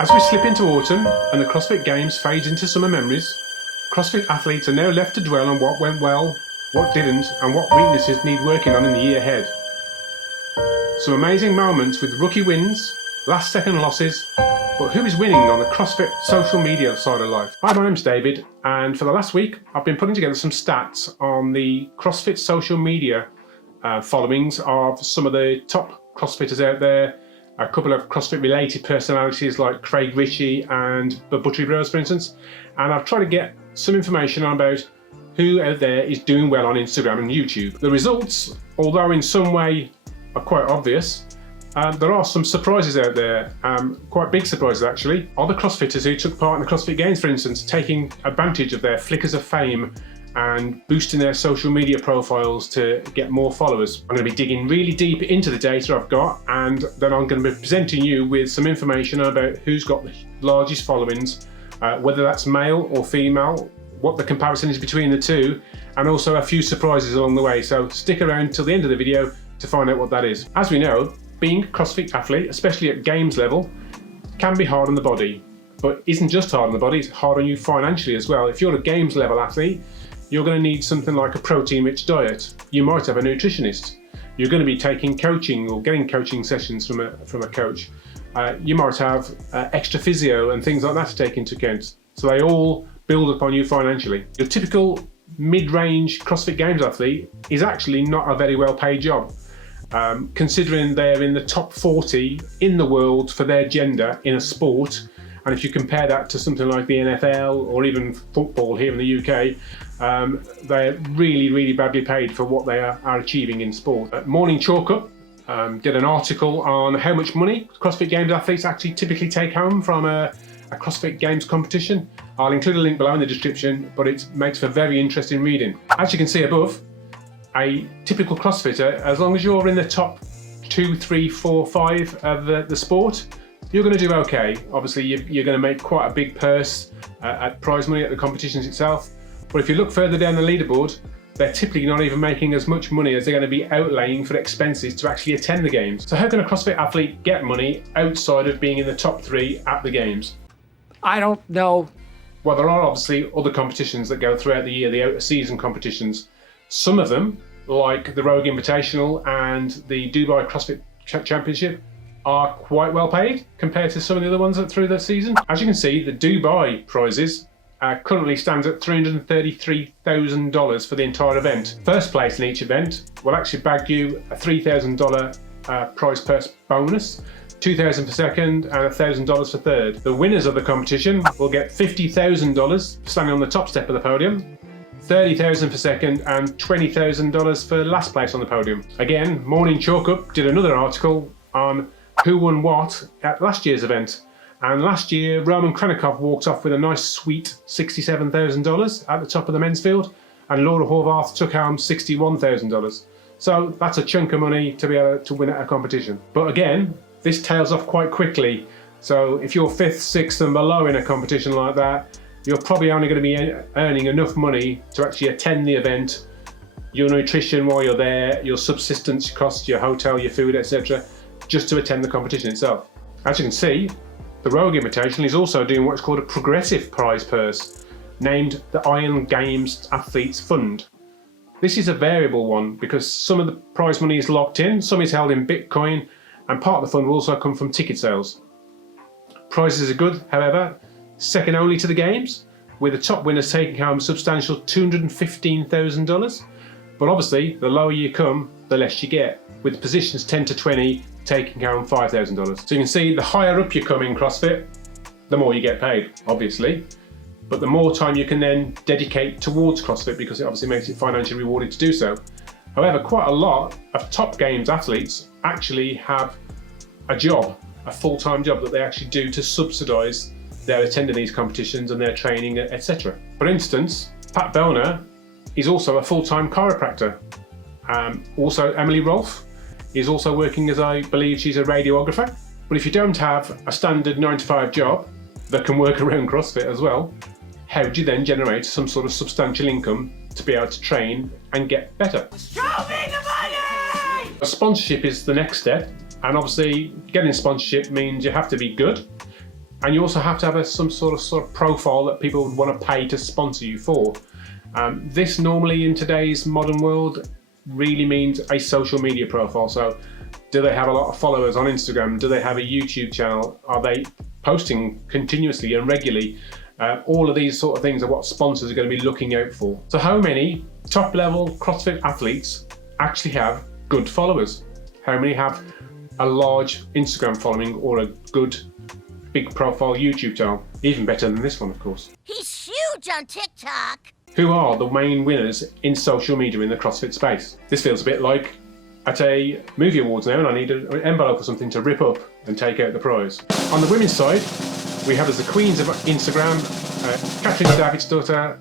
As we slip into autumn and the CrossFit Games fades into summer memories, CrossFit athletes are now left to dwell on what went well, what didn't, and what weaknesses need working on in the year ahead. Some amazing moments with rookie wins, last second losses, but who is winning on the CrossFit social media side of life? Hi, my name's David, and for the last week I've been putting together some stats on the CrossFit social media followings of some of the top CrossFitters out there, a couple of CrossFit related personalities like Craig Ritchie and the butterybros, for instance, and I've tried to get some information on about who out there is doing well on Instagram and YouTube. The results, although in some way are quite obvious, there are some surprises out there, quite big surprises actually. Are the CrossFitters who took part in the CrossFit Games, for instance, taking advantage of their flickers of fame and boosting their social media profiles to get more followers? I'm going to be digging really deep into the data I've got, and then I'm going to be presenting you with some information about who's got the largest followings, whether that's male or female, what the comparison is between the two, and also a few surprises along the way. So stick around till the end of the video to find out what that is. As we know, being a CrossFit athlete, especially at games level, can be hard on the body, but isn't just hard on the body, it's hard on you financially as well. If you're a games level athlete, you're going to need something like a protein-rich diet. You might have a nutritionist. You're going to be taking coaching or getting coaching sessions from a coach. You might have extra physio and things like that to take into account. So they all build upon you financially. Your typical mid-range CrossFit Games athlete is actually not a very well-paid job, considering they're in the top 40 in the world for their gender in a sport. And if you compare that to something like the NFL or even football here in the UK, they're really, really badly paid for what they are achieving in sport. Morning Chalk Up did an article on how much money CrossFit Games athletes actually typically take home from a CrossFit Games competition. I'll include a link below in the description, but it makes for very interesting reading. As you can see above, a typical CrossFitter, as long as you're in the top 2, 3, 4, 5 of the sport, you're going to do okay. Obviously, you're going to make quite a big purse at prize money at the competitions itself. But if you look further down the leaderboard, they're typically not even making as much money as they're going to be outlaying for expenses to actually attend the games. So how can a CrossFit athlete get money outside of being in the top 3 at the games? I don't know. Well, there are obviously other competitions that go throughout the year, the out-of-season competitions. Some of them, like the Rogue Invitational and the Dubai CrossFit Championship, are quite well paid compared to some of the other ones that through the season. As you can see, the Dubai prizes currently stands at $333,000 for the entire event. First place in each event will actually bag you a $3,000 prize purse bonus, $2,000 for second and $1,000 for third. The winners of the competition will get $50,000 for standing on the top step of the podium, $30,000 for second and $20,000 for last place on the podium. Again, Morning Chalk Up did another article on who won what at last year's event. And last year, Roman Krennikov walked off with a nice sweet $67,000 at the top of the men's field, and Laura Horvath took home $61,000. So that's a chunk of money to be able to win at a competition. But again, this tails off quite quickly. So if you're 5th, 6th and below in a competition like that, you're probably only going to be earning enough money to actually attend the event, your nutrition while you're there, your subsistence costs, your hotel, your food, etc., just to attend the competition itself. As you can see, the Rogue Invitational is also doing what's called a progressive prize purse, named the Iron Games Athletes Fund. This is a variable one because some of the prize money is locked in, some is held in Bitcoin, and part of the fund will also come from ticket sales. Prizes are good, however, second only to the games, with the top winners taking home a substantial $215,000. But obviously, the lower you come, the less you get, with positions 10 to 20 taking home $5,000. So you can see the higher up you come in CrossFit, the more you get paid, obviously. But the more time you can then dedicate towards CrossFit because it obviously makes it financially rewarded to do so. However, quite a lot of top games athletes actually have a job, a full-time job that they actually do to subsidise their attending these competitions and their training, etc. For instance, Pat Bellner is also a full-time chiropractor. Also, Emily Rolfe is also working as, I believe she's a radiographer. But if you don't have a standard 9-to-5 job that can work around CrossFit as well, how do you then generate some sort of substantial income to be able to train and get better? Show me the money! A sponsorship is the next step, and obviously getting sponsorship means you have to be good, And you also have to have some sort of profile that people would want to pay to sponsor you for. This normally in today's modern world really means a social media profile. So do they have a lot of followers on Instagram? Do they have a YouTube channel? Are they posting continuously and regularly? All of these sort of things are what sponsors are going to be looking out for. So how many top level CrossFit athletes actually have good followers? How many have a large Instagram following or a good big profile YouTube channel? Even better than this one, of course. He's huge on TikTok. Who are the main winners in social media in the CrossFit space? This feels a bit like at a movie awards now, and I need an envelope or something to rip up and take out the prize. On the women's side, we have as the queens of Instagram, Catherine Davidsdottir,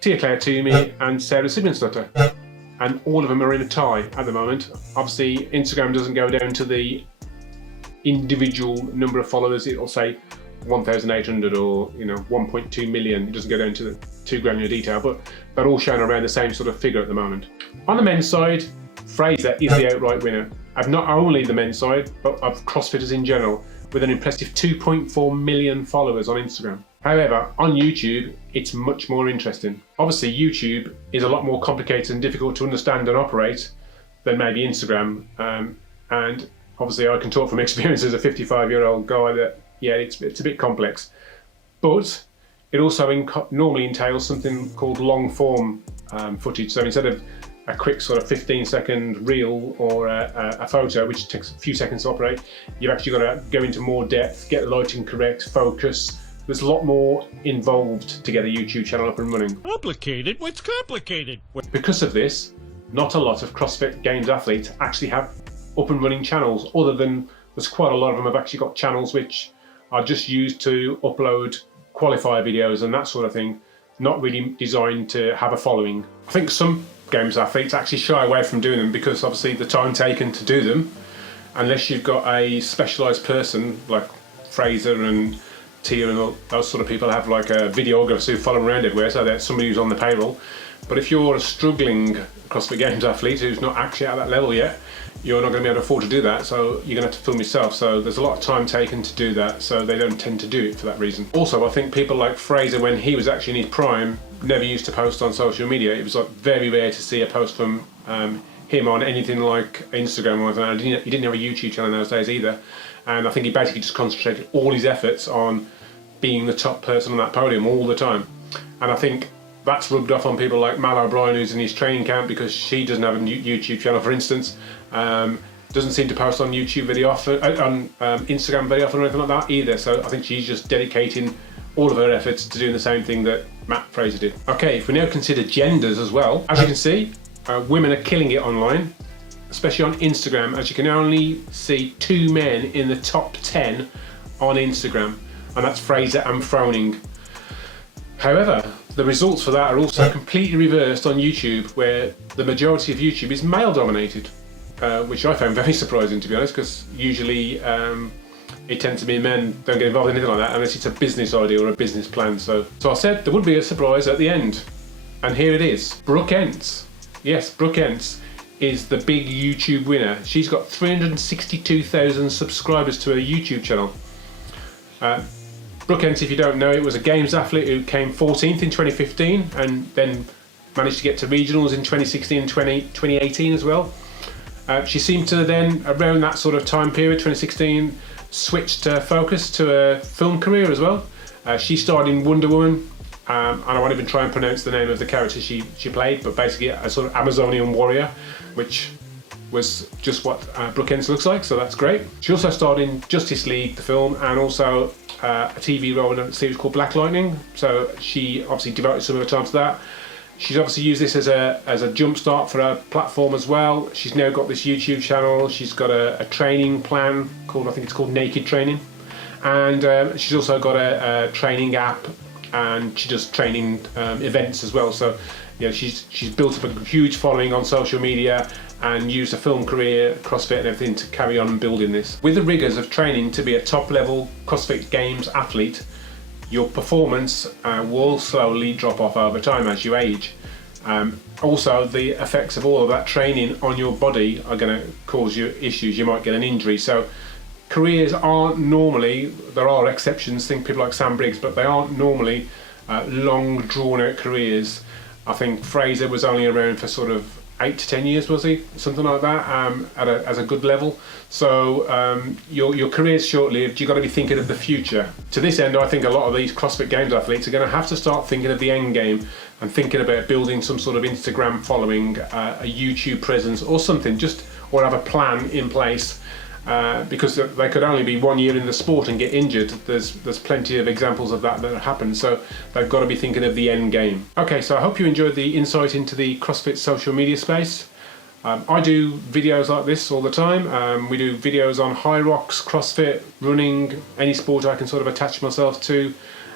Tia Claire Toomey, and Sarah Simmonsdottir. And all of them are in a tie at the moment. Obviously, Instagram doesn't go down to the individual number of followers. It'll say 1,800 or 1.2 million. It doesn't go down to the too granular detail, but they're all shown around the same sort of figure at the moment. On the men's side, Fraser is the outright winner of not only the men's side, but of CrossFitters in general, with an impressive 2.4 million followers on Instagram. However, on YouTube, it's much more interesting. Obviously, YouTube is a lot more complicated and difficult to understand and operate than maybe Instagram. And obviously, I can talk from experience as a 55-year-old guy that, yeah, it's a bit complex. But it also normally entails something called long-form footage. So instead of a quick sort of 15-second reel or a photo, which takes a few seconds to operate, you've actually got to go into more depth, get the lighting correct, focus. There's a lot more involved to get a YouTube channel up and running. Complicated? What's complicated? Because of this, not a lot of CrossFit Games athletes actually have up and running channels, other than there's quite a lot of them have actually got channels which are just used to upload qualifier videos and that sort of thing, not really designed to have a following. I think some Games athletes actually shy away from doing them because obviously the time taken to do them, unless you've got a specialised person like Fraser and Tia and all those sort of people, have like a videographer who follow them around everywhere, so that's somebody who's on the payroll. But if you're a struggling CrossFit Games athlete who's not actually at that level yet, you're not going to be able to afford to do that, so you're going to have to film yourself. So there's a lot of time taken to do that, so they don't tend to do it for that reason. Also, I think people like Fraser, when he was actually in his prime, never used to post on social media. It was like very rare to see a post from him on anything like Instagram or anything. He didn't have a YouTube channel in those days either. And I think he basically just concentrated all his efforts on being the top person on that podium all the time. And I think that's rubbed off on people like Mal O'Brien, who's in his training camp, because she doesn't have a YouTube channel, for instance. Doesn't seem to post on YouTube very often, on Instagram very often or anything like that either. So I think she's just dedicating all of her efforts to doing the same thing that Matt Fraser did. Okay, if we now consider genders as well, as you can see, women are killing it online, especially on Instagram, as you can only see 2 men in the top 10 on Instagram, and that's Fraser and Froning. However, the results for that are also completely reversed on YouTube, where the majority of YouTube is male dominated, which I found very surprising, to be honest, because usually it tends to be men don't get involved in anything like that unless it's a business idea or a business plan. So I said there would be a surprise at the end, and here it is. Brookeence. Yes, Brookeence is the big YouTube winner. She's got 362,000 subscribers to her YouTube channel. Brookeence, if you don't know, it was a Games athlete who came 14th in 2015 and then managed to get to regionals in 2016 and 2018 as well. She seemed to then, around that sort of time period, 2016, switched focus to a film career as well. She starred in Wonder Woman, and I won't even try and pronounce the name of the character she played, but basically a sort of Amazonian warrior, which was just what Brookeence looks like, so that's great. She also starred in Justice League, the film, and also a TV role in a series called Black Lightning, so she obviously devoted some of her time to that. She's obviously used this as a jump start for her platform as well. She's now got this YouTube channel. She's got a training plan called, I think it's called Naked Training, and she's also got a training app, and she does training events as well. So she's built up a huge following on social media and used a film career, CrossFit and everything to carry on building this. With the rigours of training to be a top level CrossFit Games athlete, your performance will slowly drop off over time as you age. Also, the effects of all of that training on your body are going to cause you issues. You might get an injury. So careers aren't normally, there are exceptions, think people like Sam Briggs, but they aren't normally long drawn out careers. I think Fraser was only around for sort of 8 to 10 years, was he? Something like that, as a good level. So your career's short-lived, you've got to be thinking of the future. To this end, I think a lot of these CrossFit Games athletes are going to have to start thinking of the end game and thinking about building some sort of Instagram following, a YouTube presence or something, or have a plan in place. Because they could only be 1 year in the sport and get injured. There's plenty of examples of that happen, so they've got to be thinking of the end game. Okay, so I hope you enjoyed the insight into the CrossFit social media space. I do videos like this all the time. We do videos on high rocks, CrossFit, running, any sport I can sort of attach myself to.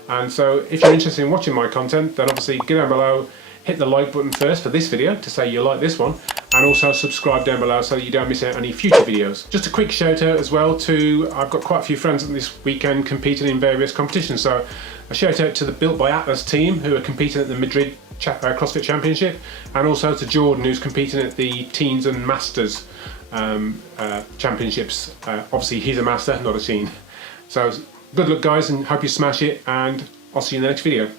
And so if you're interested in watching my content, then obviously get down below, hit the like button first for this video to say you like this one, and also subscribe down below so that you don't miss out any future videos. Just a quick shout out as well to, I've got quite a few friends this weekend competing in various competitions, so a shout out to the Built by Atlas team who are competing at the Madrid CrossFit Championship, and also to Jordan who's competing at the Teens and Masters Championships. Obviously he's a master, not a teen. So good luck guys, and hope you smash it, and I'll see you in the next video.